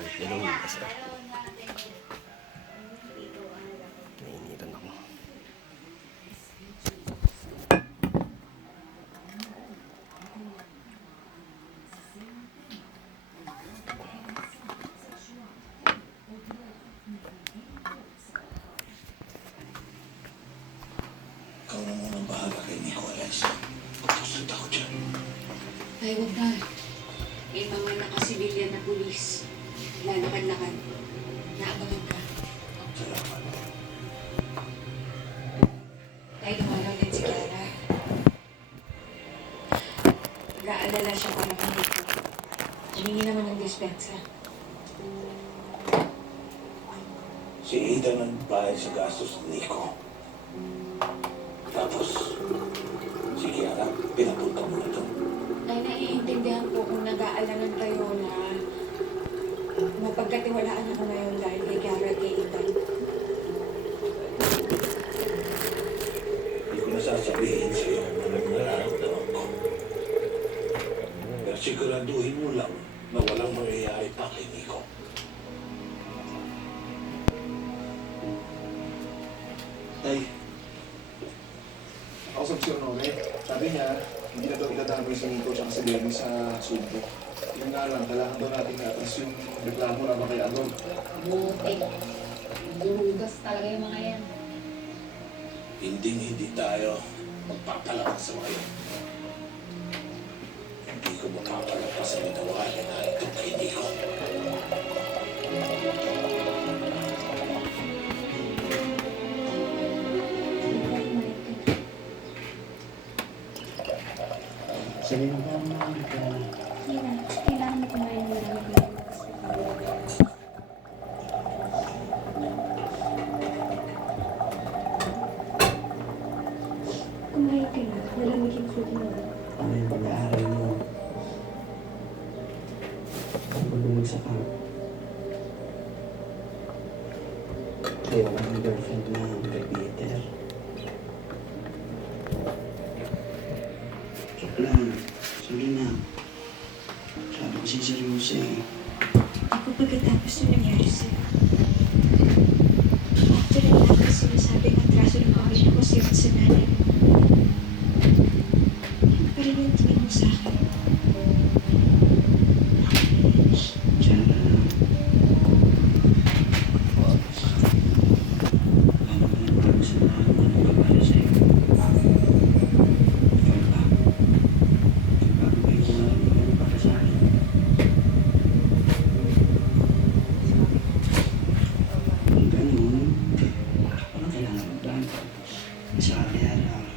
Ay, hello, basta. Nainitan ako. Ikaw na munang bahala kay Nicolas. Pagkasunod ako dyan. Ay, huwag na. May mga nakasibilyan na pulis. Lalakad-lakad. Naabangan ka. Salamat. Ay, lumalaw din si Clara. Nag-aalala siya para kang dito. Humingi naman ng dispensa. Si Ida nagbayad sa gastos ni Nico. Tapos, si Kiara, pinapunta mo na doon. Ay, naiintindihan ko kung nag-aalaman kayo na mapagkatiwalaan ako ngayon dahil kay Clara at kay Ethan. Hindi ko na sasabihin sa'yo kung anong nararamdaman ko. Pero siguraduhin mo lang na walang mangyayari pa kay Nico. Tay, nakausap si Honore. Sabi niya, hindi na daw itataboy si Nico tsaka si Benny sa Subo. Yun nga lang, kailangan daw natin atas yung reklamo na kay Agong. Buti. Durugas talaga yung mga yan. Hindi tayo magpapalakas sa mga yun. Hindi ko makapalakas sa nitawagan na ito kay Nico. Sige na ba naman ka? Kailangan mo kumain ng maraming kumain ka na. Malamig yung food mo. Ano yung pag-aaral mo? Ang pag-umagsak ka. Kaya wala kang girlfriend na kay Peter. Joke lang. Sige na. Sabi kasi seryoso eh. Ako pagkatapos na nangyari sa'yo. After ang lahat ng sinasabing atraso ng college ko siya sa nanay mo. Ano pa rin yung tingin mo sa akin? Diyan na lang. Ano ba yung para sa mga ano para sa'yo? Ikaw ba? Bago ba yung mga ano para sa akin? Kung ganun, walang kailangan magbago. Sa kaya lang,